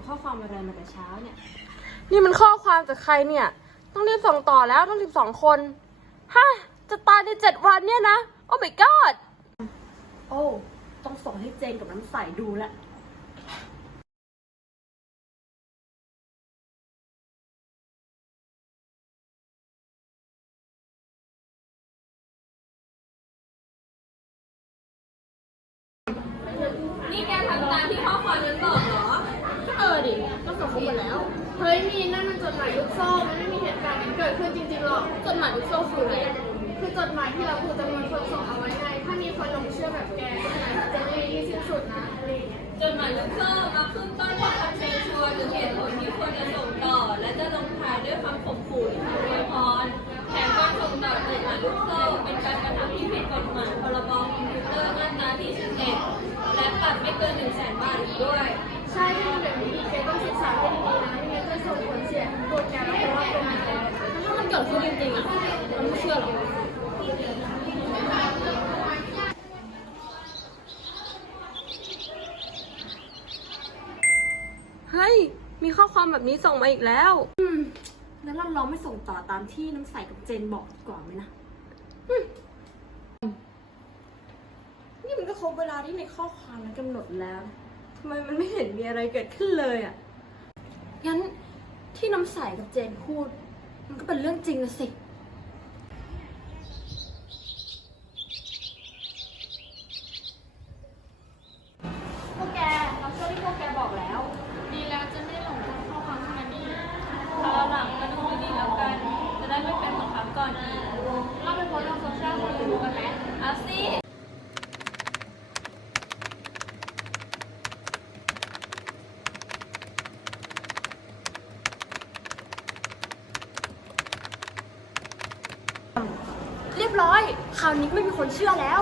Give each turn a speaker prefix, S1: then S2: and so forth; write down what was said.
S1: ส่งข้อความอะไรมาแต่เช้าเนี่ย
S2: นี่มันข้อความจากใครเนี่ย ต้องรีบส่งต่อแล้วต้องสิบสองคนฮะจะตายในเจ็ดวันเนี่ยนะ โอ้ my god
S1: โอ้ ต้องส่งให้เจนกับน้ำใสดูแหละ ส่งเขาหมดแล้ว
S3: เฮ้ยมีนั่นมันจดหมายลูกโซ่มันไม่มีเหตุการณ์นี้เกิดขึ้นจริงๆหรอก
S1: จดหมายลูกโซ่คืออะไร
S3: คือจดหมายที่เราผูกจำนวนคนส่งเอาไว้ไง ถ้ามีคนลงเชื่อแบบแกจดหมายจะไม่มีที่สิ้นสุดนะอะไรอย่างเงี้ย
S2: จดหมายลูกโซ่มาขึ้นต้นด้วยคำเชิญชวนหรือเหตุผลที่ควรจะส่งต่อ และจะลงท้ายด้วยคำข่มขู่หรือคำอวยพรแถมการส่งต่อจดหมายลูกโซ่เป็นการกระทำที่ผิดกฎหมายพรบคอมพิวเตอร์มาตราที่11และปรับไม่เกิน1
S1: ดขึ้นจริงๆอะเราไม่เชื่อหรอก
S2: เฮ้ย มีข้อความแบบนี้ส่งมาอีกแล้ว
S1: แล้วเราลองไม่ส่งต่อตามที่น้ำใสกับเจนบอกดีกว่าไหมนะ
S2: นี่มันก็ครบเวลาที่ในข้อความนั้นกำหนดแล้วทำไมมันไม่เห็นมีอะไรเกิดขึ้นเลยอะ
S1: งั้นที่น้ำใสกับเจนพูด มันก็เป็นเรื่องจริงนะสิ
S3: พวกแก เราเชื่อที่พวกแกบอกแล้ว ดีแล้วจะไม่หลงทางข้อความที่มันนี้
S2: คราวหลังก็ดูดีๆแล้วกัน จะได้ไม่เป็นเหมือนครั้งก่อนอีก
S3: เราไปโพสต์ลงโซเชียลให้คนดูกันไหม
S2: เอาสิ
S1: เรียบร้อย คราวนี้ไม่มีคนเชื่อแล้ว